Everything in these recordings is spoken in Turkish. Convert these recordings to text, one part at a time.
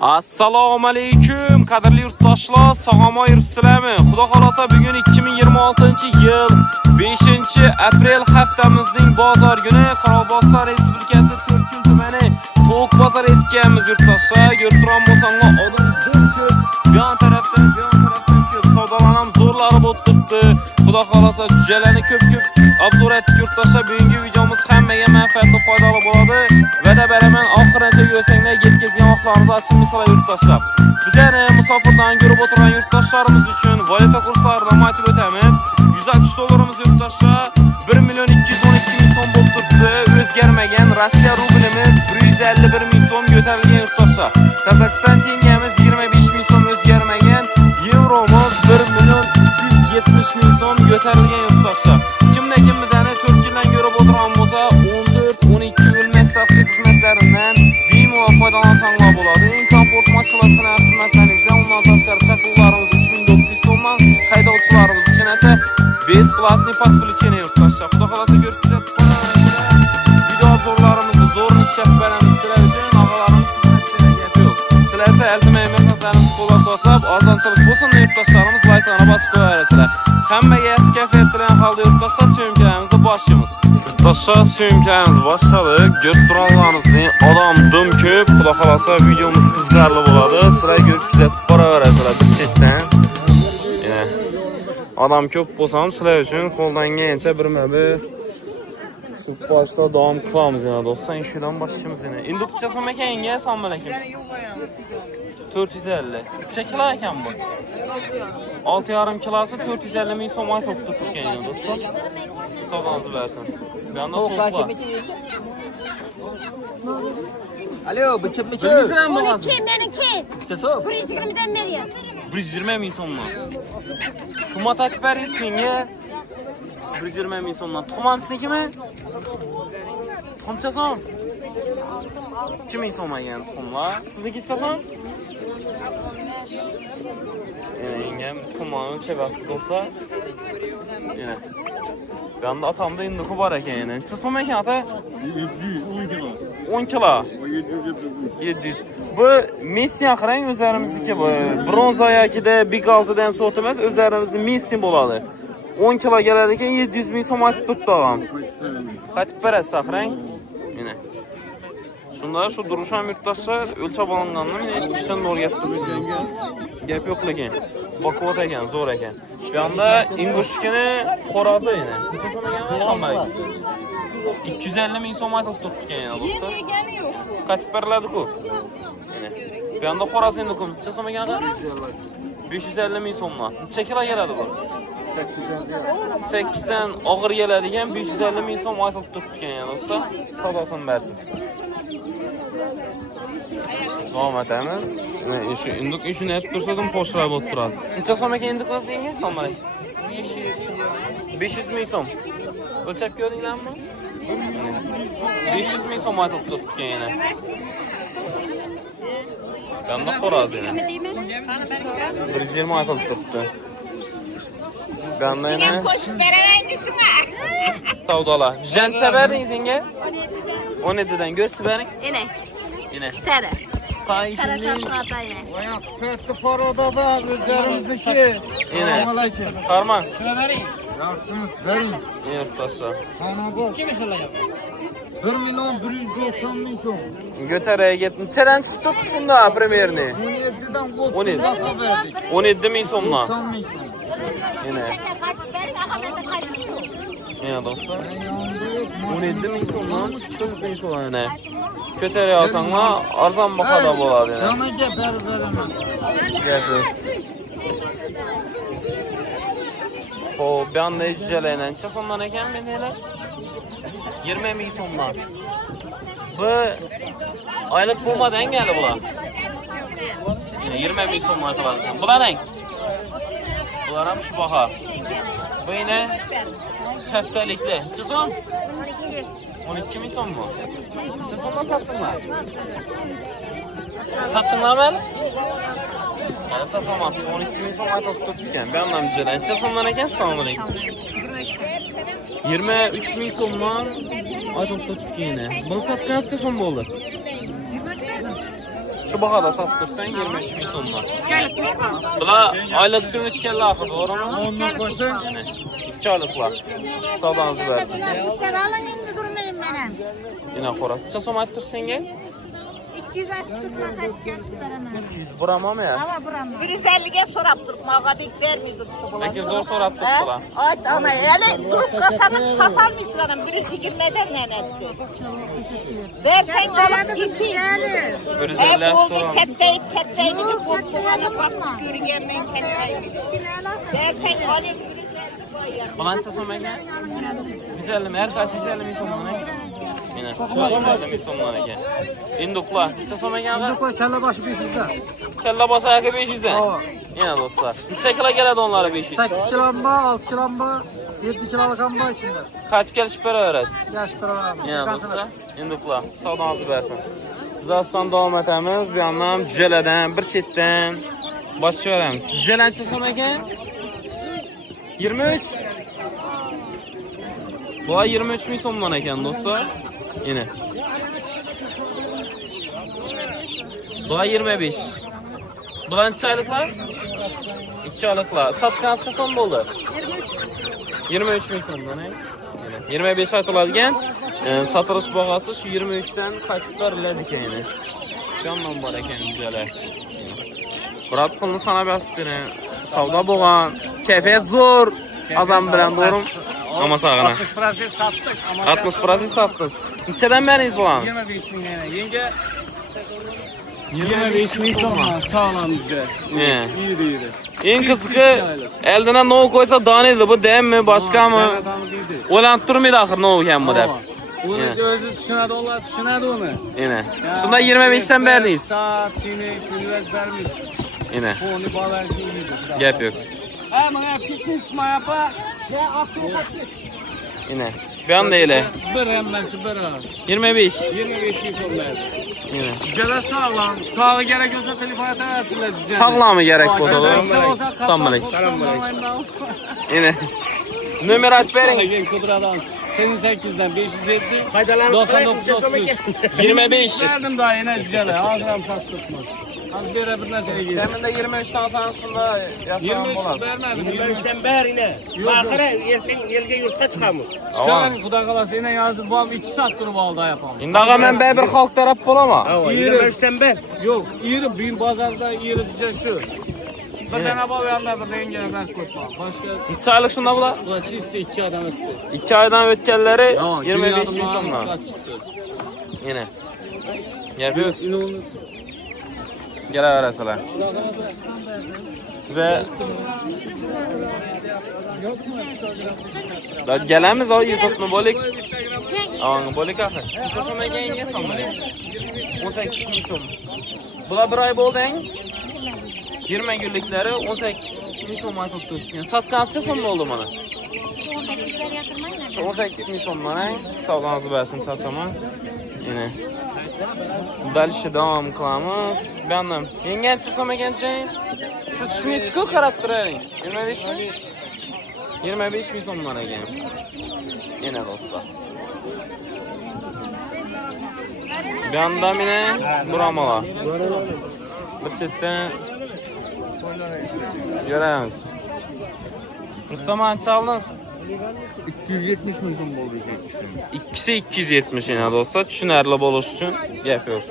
Assalomu alaykum qadrli yurtdoshlar, sog'omay yuribsizlarmi? Xudo xolasa bugun 2026-yil 5-aprel haftamizning bozor kuni Qoraqalpog'iston Respublikasi To'rtko'l tumani To'q bozor etganmiz yurtdoshlar. Ko'rib turgan bo'lsanglar, odam juda ko'p. Bu tarafdan ko'p savdolanam zo'rlari bo'lib turibdi. Xudo xolasa jujalarni ko'p obzor etdik yurtdoshlar. Bugungi videomiz hammaga manfaatli, foydali bo'ladi. Va'da beraman, oxirigacha ko'rsanglar yetkazgan vaqtlarimizni ochib misol yurtdoshlar. Bizlarni musofirdan ko'rib o'tirgan yurtdoshlarimiz uchun valyuta kurslarini aytib o'tamiz. 160 dollarimiz yurtdoshlar 1 million 212 ming so'm bo'lib turibdi. O'zgarmagan Rossiya rublimiz 151 ming so'm ko'tarilgan yurtdoshlar. Qozog'iston tengamiz 25 ming so'm o'zgarmagan. Yevromiz 1 million 370 ming so'm ko'tarilgan yurtdoshlar. Kimda-kim bizani 4 yildan ko'rib o'tirgan bo'lsa, 14-12 yil massasi xizmatlaridan bemalol foydalansanlar bo'ladi. Eng komfort mashinasini xizmatlaringizdan undan tashqari chaquvlarimiz 3900 so'mdan, haydovchilarimiz uchun esa besplatniy подключение yurtdoshlar. Xudo xolasa ko'rib kuzatib qo'yasizlar. Video obzorlarimizni zo'rni ishlab beramiz sizlar uchun. Og'alarimiz xizmatga yo'q. Sizlar esa arzimagan mehnatlarimizni qo'llab-quvvatlab, arzonchilik bo'lsin deb yurtdoshlarimiz like-ni bosib qo'yasizlar. Hammaga yaxshi kayfiyat bilan qoldi yurtdoshlar, suyumkalarimizni boshlaymiz. Yurtdoshlar, suyumkalarimizni boshladik. Ko'rib turganlaringizning odam dim ko'p. Xudo xolasa videomiz qiziqarli bo'ladi. Sizlar ko'rib kuzatib boraverasizlar biz chetdan. Odam ko'p bo'lsa ham sizlar uchun qo'ldan kelgancha birma-bir shu boshda davom qilamiz yana do'stlar. Shundan boshlaymiz yana. Endi qancha so'm ekanga? Assalomu alaykum. 450. Cheklar ekan bu. 6,5 kilosi 450 ming so'm aytib turgan ekan do'stlar. Savdosi bersin. Bu yoqda to'qlar. Alo, bu kimmi? Meniki. Necha 120 dan beri. 120 ming so'mmi? Tuxum aytib beringiz menga. 120 ming so'mdan. Tuxum siznikimi? Tuxumcha so'm? 2 ming so'm ekan tuxumlar. Siznikicha so'm? Yengam tuxumlarni chevakli bo'lsa. Yana. Bu yoqda atamda induku bor ekan yana. Necha so'm ekan ata? 10 kilo. 700. Bu Messi qarang, o'zlarimizniki bu. Bronza yokida Big 6dan sort emas, o'zlarimizning Messi bo'ladi. 10 kilo keladi ekan 700 ming so'm aytib turibdi og'am. Qaytib berasiz qarang. Mana. Shunda shu durush ham yurtdoshlar o'lchab olinganini men 70 dan o'rgatib turibdi. Gap yo'q lekin. Baquvvat ekan, zo'r ekan. Bu yoqda ingushkini xo'rozi yana. Necha so'm ekan? 250 ming so'm aytib turibdi yana do'stlar. Qaytib beriladi-ku. Mana. Bu yoqda xo'rozi indukum necha so'm ekan? 550 ming so'mdan. Necha kilo keladi bu? 8 dan og'ir keladigan 550 ming so'm aytib turibdi yana do'stlar. Savdosini bersin. Davom etamiz. Shu induk ishini aytib tursadim, po'shlar bo'lib turadi. Necha so'm ekan indukimiz senga? Assalomu alaykum. 500 ming so'm. O'lchab ko'rdinglarmi? 500 ming so'm aytib turibdi yana. Qanday xo'roz yana? 120 aytib turibdi. Qanday yana? Qo'shib beraman desingmi? Savdolar. Jancha berding senga? 17 dan ko'rsatib bering. Ene. Ene. Tara. Qarashasini ataymi. Katta Farodada o'zlarimizniki. Assalomu alaykum. Farman. Shuna bering. Yaxshimiz, bering. Yurtdoshlar. Sana bu. Kim qilyapti? 1 million 190 ming so'm. Ko'taraga nechadan chiqib shunda primerni? 17 dan 17. baho berdik. 17 ming so'mdan. 90 ming so'm. Yana. Yana do'stlar. 17 ming so'mdan 40 ming so'm yana. Ko'tara olsanglar arzon bahoda bo'ladi yana. Namaga beraman? Gapi. Xo'p, bu yoqda jujalayman. Necha so'mdan ekan menlar? 20 ming so'mdan. Bu oylik bo'lmadan geli bular. 20 ming so'm aytiladi. Bularning. Bular ham shu baho. Bu yana haftalikli. Necha so'm? 12 ming so'mmi? Necha so'mdan sotdinglar? Sotdinglarmi? Mana sotolmabdi. 12 ming so'm aytib turibdi ekan. Bu ham juda. Necha so'mdan ekan? Assalomu alaykum. 23 ming so'mdan aytib turibdi yana. Buni sotgan necha so'm bo'ldi? Şu bahada satırsan 23 bin so'mdan. Bular oylik kun o'tganlar axir, to'g'rimi? Ondan qo'shing. Mana 2 oyliklar. Savdoningiz bersin. İşte alın endi durmayın benim. Yine xo'ras. Necha so'm aytib tursenga? 260 lira kaçmış veremem. 200 buramam ya. Hava buramam. 150'ge sorap durup mağa bir vermeydi tuttu. Lekin zo'r so'rab turibdilar. Ayt ama hele durup kasanız satamıyorlar. Birisi girmeden nenetti. Versen alıp gitsin. 150 oldu so'ram. ketteyip bir bozduğuna bakıp görüyenmeyin ketteyip. Versen alıp Bular necha so'm ekan? 150 mi? Her qaysi 150 ming so'mdan ekan. Mana 150 ming so'mdan ekan. Induqlar necha so'm ekan? Qo'y kalla başı 500'dan. Kalla basa aka 500'dan. Yine do'stlar. Necha kilo keladi onlara 500? 8 kilomba, 6 kilomba, 7 kiloluk ham içinde. Qaytib kelishib beraverasiz. Yaş bir adam. Yine do'stlar. Induqlar savdoningiz bersin. Biz aslan davom etamiz. Bu yandan cücelerden, bir chetdan boshlayveramiz. Cücelar necha so'm ekan? 23. Bu 23 ming so'mdan ekan do'stlar. Yine. Bu 25. Bular necha oyliklar? 2 oyliklar. Sotgan necha so'm bo'ldi? 23 ming so'mdan, ey. 25 aytiladigan satilish bahosi shu 23 dan qaytib beriladi ekan yana. Shu yandan bor ekan güzeler. Biroq pulni sanab yotibdi. Savdo bo'lgan, kayfiyat zo'r. Azam bilan to'g'rim. Ama sağına. 60% sattık. 60% sattınız. Neçeden beriniz bulan? 25 bin lira. Yenge 25 bin so'm sağlam güzel. Ne? İyiydi iyiydi. En kızıkı eldine ne koysa danıydı bu dem mi başka mı? Olan durmaydı ahır ne olurken bu dem. Onu özü düşünedi onlar düşünedi onu. Yine. Şunda 25'ten beriniz. Saat, güneş, üniversite vermiş. Yine. Onu bağlar iyiydi. Gap yok. Ama fitness ma yapa. Yine. Bir anda öyle. Bir hemmesi bir ara. 25. 25 bin so'm verdi. Yine. Güzel sağlam. Sağı gerek olsa telefon edersinler. Sağlam mı gerek bu da? Sanmalık. Yine. Nömer at verin. Kudradan. Senin 8'den 507. 99 33. 25. Verdim daha yine güzel. Ağzım sattırtmaz. Az bir öbürüne seni giydim. Demin de 23'ten sansında yaşayan 23 bolas. vermedim. 25'ten beri yine. Bakıra erken elge yurtta çıkamış. Çıkarın kuda kalası yine yazdı. Bu 2 saat durup aldı yapalım. İndağa men bir halk taraf bolama. 25'ten beri. Yok, iri büyük pazarda iri diye şu. Bir tane baba yanında bir rengine ben koyma. Başka Neçə aylıq şunda bula? bu da çizdi 2 adam öttü. 2 aydan ötkənləri Tamam, 25 min dünyanın so'mdan. mağazı çıktı. Yine. Gel Yok, inanın. gelaverasizlar. Ve da gelamiz o YouTube'ni bo'lik. Anga bo'lik axir. Necha so'm ekan yenge so'mlik? 18 ming so'm. Bular bir oy bo'ldi eng. 20 günlükleri 18 ming so'm aytib turibdi. Sotgan necha so'm bo'ldi mana? 18 lira yatırmayın. Şu 18 ming so'mdan eng. Savdoningizni bersin charchaman. Yine. Dalishi davom qilamiz. Benim. Yenge necha so'm ekansiz? Siz tushmaysiz-ku, qarab turavering. 25 mi? 25 ming so'mdan ekan. Yine do'stlar. Bir anda mine buramalar. Bir chetdan göremiz. Mustafa çaldınız. 270 bin so'm bo'ldi İkisi 270 yine do'stlar. Tushunarli bo'lish uchun gap yo'q.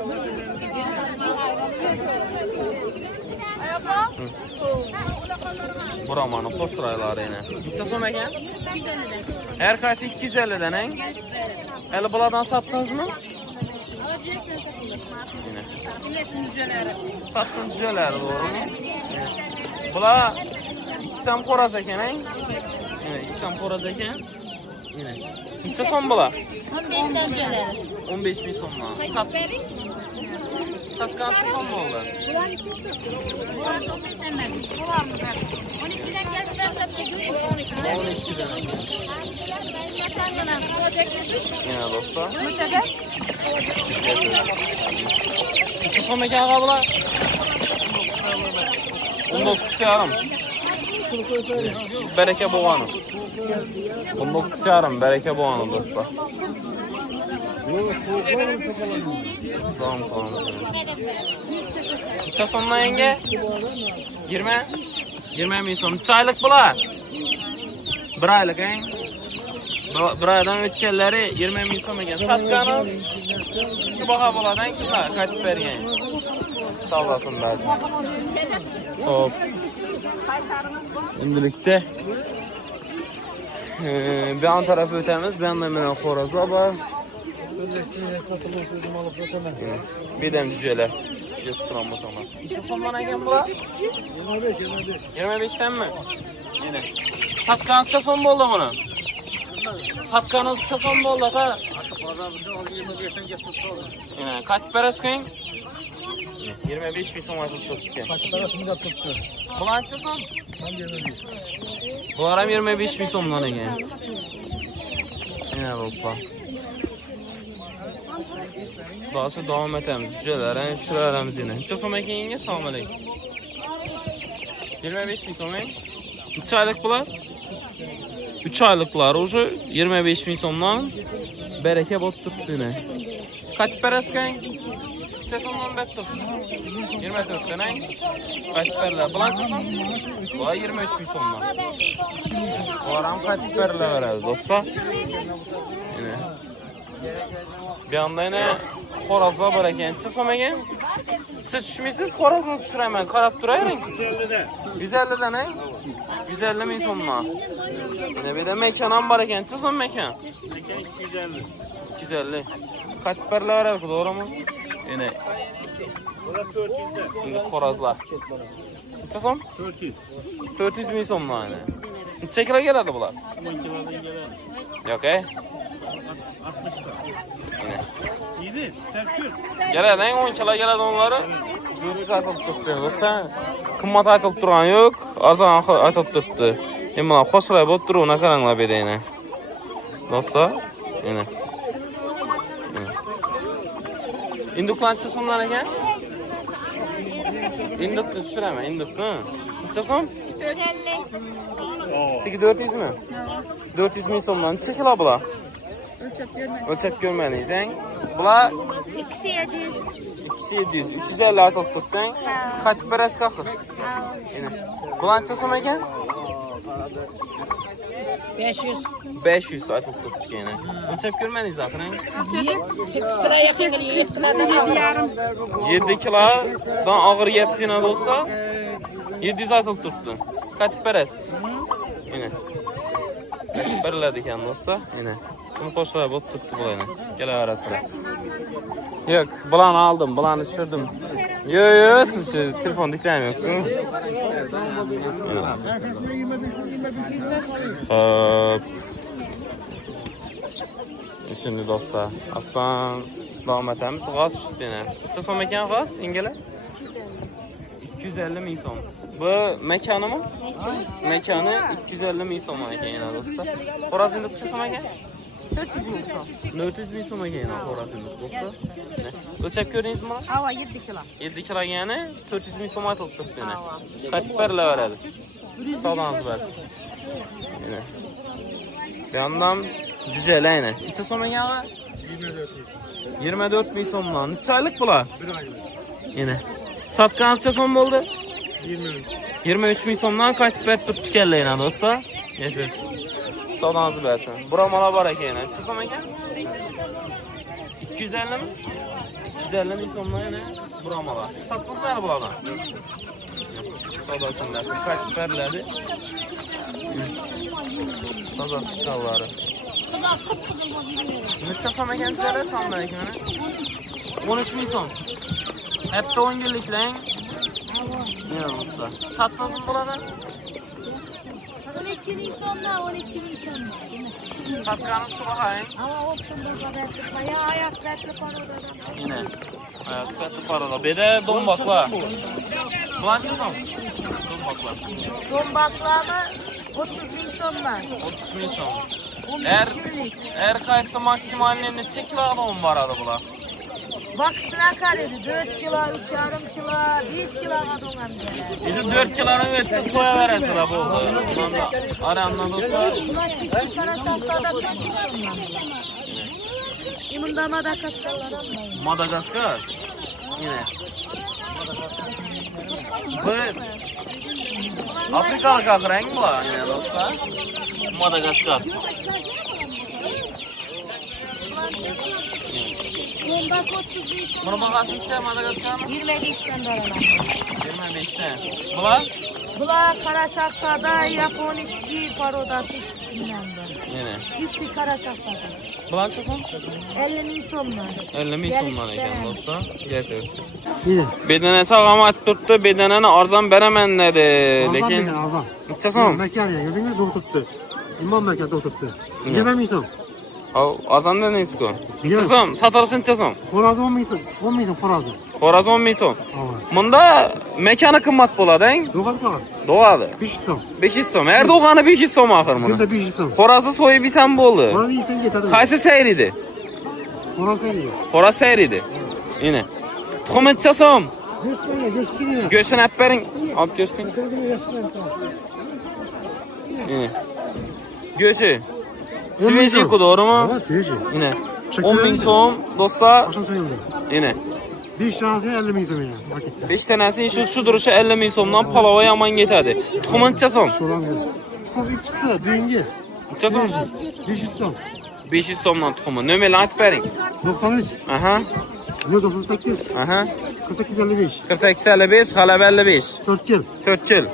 Buramani po'stiraylar yine. Necha so'm ekan? 250 dan. Her qaysi 250 dan eng. Hali bulardan satdingizmi? Yine. Tasın cüceleri doğru. Bular ikisam qo'ras ekan eng. Yine ikisam qo'ras ekan. Yine. Necha so'm bular? 15 dan şöyle. 15 ming so'mdan. Satgan necha so'm bo'ldi? Bular 15 dan verdim. Bular mı verdim? 12'den gençler sattı. 12'den. 12'den. Yatağından alacaksınız. Yine dostlar. Mutlaka. Necha so'm ekan bular? 19,5. Bereke bo'lgani. 19,5 bereke bo'lgani do'stlar. Tamam. Necha so'mdan yenge? 20? 20 ming so'm. Çaylık bular. Bir aylık eng. Bir aydan o'tganlari 20 ming so'm ekan. Satganimiz shu baho bo'ladi-ku, shunday qaytib bergansiz. Savdosin ba'zi. Xo'p. Endilikda bir an tarafı o'tamiz. Bu yoqda mana xo'rozlar bor. Bir dem cüceler. Yetib turamiz ona. Necha so'mdan ekan bular? 25 danmi? Mana. Satganimiz necha so'm bo'ldi buni? Satganimiz necha so'm bo'ldi aka? Mana qaytib berasiz-ku? 25 ming so'm aytib turibdi. Bular necha so'm? Bular ham 25 ming so'mdan ekan. Mana do'stlar. Daha devam etemiz. Cüceler, şuralarımız yine. Necha so'm ekan yenge? Assalomu alaykum. 25 ming so'm. 3 aylık bular. 3 aylıklar уже 25 ming so'mdan bereke bo'lib turibdi yine. Qaytib berasiz-ku? Necha so'mdan berib turibsiz? 24 dan. Qaytib beriladi. Bular necha so'm? Bular 23 ming so'mdan. Bular ham qaytib berilaveradi do'stlar. Yine. Bir anda yine xo'rozlar bor ekan. Necha so'm ekan? Siz tushmaysiz, xo'rozni tushiraman. Qarab turavering. 150 dan, 150 ming so'mdan. Yine bir de mekan ham bor ekan. Necha so'm mekan? 250. Qaytib berilaveradi, to'g'rimi? Yine. Şimdi xo'rozlar. Necha so'm? 400 ming so'mdan. Necha kilo keladi bular? 10 kilodan keladi. Yo'q, İyiydi. Terkür. Geladi, 10 kilo geladi onları. 400 aytılib turibdi. Bo'lsa, qimmat aytılib turgan yo'q, arzon aytılib turibdi. Endi mana qo'shilib bo'lib turibdi, qaranglar bu yerda. Do'stlar, mana. Induklar necha so'mdan ekan? Indukni tushiraman, indukni. Necha so'm? 450. Sizga 400 mi? 400 ming so'mdan necha kilo bular? Ölçep görmediniz, he? Bular 2700. 2700, 350 aytılib turibdi. Qaytib berasiz axir. Yine. Bular necha so'm ekan? 500. 500 aytılib turibdi yana. Ölçep görmediniz axir, he? 8 kilo yaqin geliyor, 7 kilodan 7,5. 7 kilodan ağır yettiğine de olsa 700 aytılib turibdi. Qaytib berasiz. Yine. Qaytib beriladi ekan do'stlar, yine. Bunu qo'shilib bo'lib turibdi bularni. Kelaverasizlar. Yo'q, bularni aldım, bularni tushirdim. Yo'q, siz telefon diklaymi-ku. Hop. Şimdi do'stlar, aslan davom etamiz. G'oz tushdi yana. Necha so'm ekan g'oz? Ingelar? 250 ming so'm. Bu mekanimi? Mekani 250 ming so'm ekan yana do'stlar. Xo'rozni necha so'm ekan? 400 ming so'm. 400 ming so'm ekan xo'rozni do'stlar. O'lchab ko'rdingizmi? Hava 7 kilo. 7 kilo yani 400 ming so'm aytib turibdi yana. Qaytib berilaveradi. Savdoningiz bo'lsin. Yana. Bu yandan cüceler yana. Necha so'm ekan? 24 ming so'mdan. Necha oylik bular? 1 oylik. Yana. Satgan necha so'm bo'ldi? 23 ming so'mdan qaytib berib turibdi kellayna do'stlar. Yeter. Savdoningiz bo'lsin. Buramalar bor ekan yana. Necha so'm ekan? 250 mi? 250 ming so'mdan yana buramalar. Satmasizlar bulardan. Savdosin bo'lsin. Qaytib beriladi. Toza chiqqanlari. Necha so'm ekan sizlar? Assalomu alaykum. 13 ming so'm. Hatta 10 yilliklang. Ne olsa. Satmasın buradan. 12 ming so'mdan, 12 ming so'mdan. Satganız şu bakayım. Ama olsun burada verdik. Bayağı ayak verdik parada. Yine. Ayak verdik parada. Bir de dombaklar. Bulançı son. Dombaklar. Dombaklarımı 30 ming so'mdan. 30 ming so'm. Er kaysı maksimalini neçe kilodan var adı bular? Baksına kaledi 4 kilo, 3,5 kilo, 5 kilo kadar Bizi 4 kilonu ötüp soya veresin bu oldu. Aranla dostlar. Buna çiftlik para saflarda 4 kilo. Bunda Madagaskarlar ama. Madagaskar. Yine. Bu Afrikalık akren mi var yine dostlar? Madagaskar. Bunu bakasınca Madagaskar mı? 25'ten dolanam. 25'te. Bular? Bular Karaşahzada Yaponiski parodası ikisinindir. Yine. Çisti Karaşahzada. Bular çıksın? 50 bin somlar. 50 bin so'mdan ekan dostlar. Gapir. Yine. Bedene sağlam aytib turibdi, bedenani arzon beraman dedi. Lekin Arzon. necha so'm? Makariya gördün mü? Doğutuptu. İmam Mekke doğutuptu. 20 bin som. Azonda neysiku? Necha so'm? Satilishi necha so'm? Xo'rozi 10 bin som. 10 bin som xo'rozi. Xo'rozi 10 ming so'm. Evet. Bunda mekani qimmat bo'ladi-ku. Doğat var. Doğadi. 500 som. 500 so'm. Her doğani 500 so'm axir buni. Günde 500 som. Xo'rozi so'yib yesam bo'ldi. Xo'rozi yesen ketadi. Qaysi sayr edi? Xo'rozi sayri. Xo'roz sayr edi. Yine. Tuxum necha so'm? Göçkine. Go'shtini olib bering. Olib go'shting. Yine. Go'shi. Svejiku doğrumi? Evet, sveji. Yine. 10 ming so'm do'stlar. Akşam sayıldı. Yine. 5 tanesi 50 bin som yine. Pakette. 5 tanesi şu duruşu 50 ming so'mdan palova yomon ketadi. Tuxum necha so'm? Şuradan gel. Top ikisi büyüğünge. Necha so'm? 500 som. 500 so'mdan tuxumi. Nomerni aytib bering. 93. Aha. 98. Aha. 48 55. 48 55 g'alaba 55. 4 yıl. 4 yil.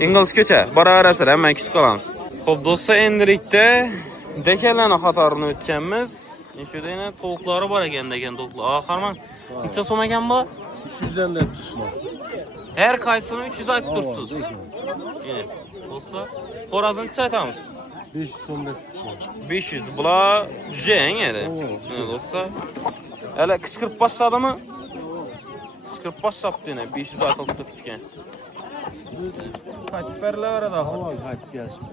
Ingliz ko'cha. Boraverasizlar, men kutib qolamiz. Xo'p, do'stlar, endilikda dekanlarni qatorini o'tganmiz. Shuda yana tovuqlari bor ekan degan tovuqlar. Oxirman. Necha so'm ekan bu? 300'den de düşman. Her qaysini 300 aytib turibsiz. Yine. Do'stlar, xo'rozni necha aytamiz? 500 sonda. 500. Bular juda yangi edi. Mana do'stlar. Hali qichqirib boshladimi? Qichqirib boshlabdi yana 500 aytilib turibdi ekan. Qaytib berilaveradi. Hava kaç gelsin.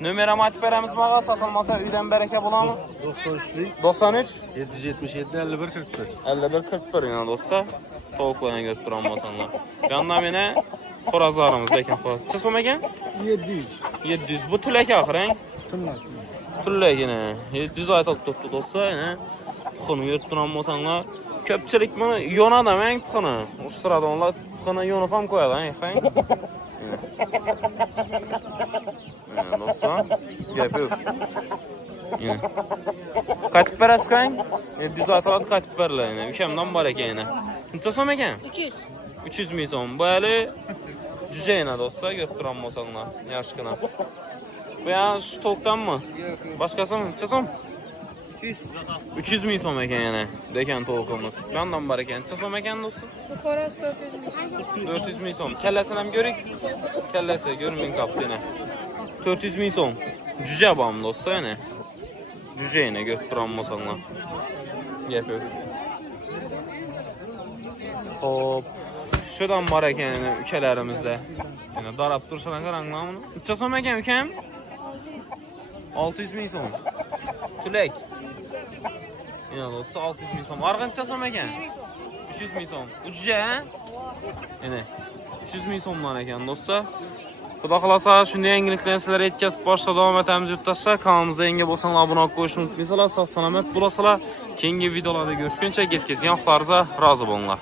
Nomerini aytib beramiz maga, sotilmasa uydan baraka bo'lamiz. 93 93 777 51 41. 51 41 yana do'stlar. Tovuqlarni ko'rib turamiz. Bu yoqda mena xo'rozlarimiz lekin xo'roz. Necha so'm ekan? 700. 700. Bu tulak oxirang. Tınlar. Tulak yana 700 aytilib turibdi do'stlar. Yana puxini ko'rib turamiz. Ko'pchilik buni yonadi men puxini. Ustiradi onlar puxini yonib ham qo'yadi, qarang. Do'stlar, gap yo'q. Qaytib berasiz qang? 700 aytiladi, qaytib beriladi yana. Ukamdan bor ekan yana. Necha so'm ekan? 300. 300 ming so'm. Bu hali juda yana do'stlar, ko'rib turamiz. Yaxshigina. Bu yana shu tovuqdanmi? Boshqasimi? Necha so'm? 300 ming so'm ekan yana dekan tovuqimiz. Yandan bor ekan. Necha so'm ekan do'stlar? Bu xo'roz 400 ming. 400 ming so'm. Kallasini ham ko'ring. Kallasi ko'rming qopdi yana. 400 ming so'm. Juja bormi do'stlar yana? Juja yana ko'rib turamiz. Gap yo'q. Xo'p, shudan bor ekan yana ukalarimizda. Yana darab turishdan qaranglar buni. Necha so'm ekan ukam? 600 ming so'm. Tulak. Yana do'stlar 600 ming so'm. Arg'incha so'm ekan? 300 ming so'm. Ujuja, ha? Yana 300 ming so'mdan ekan do'stlar. Xudo xolasa shunday yangiliklarni sizlarga yetkazib borishda davom etamiz yurtdoshlar. Kanalimizga yangi bo'lsanglar obuna bo'lib qo'yishni unutmaysizlar. Sog' salomat bo'lasizlar. Keyingi videolarda ko'rishguncha ketkazgan vaqtlaringizga rozi bo'linglar.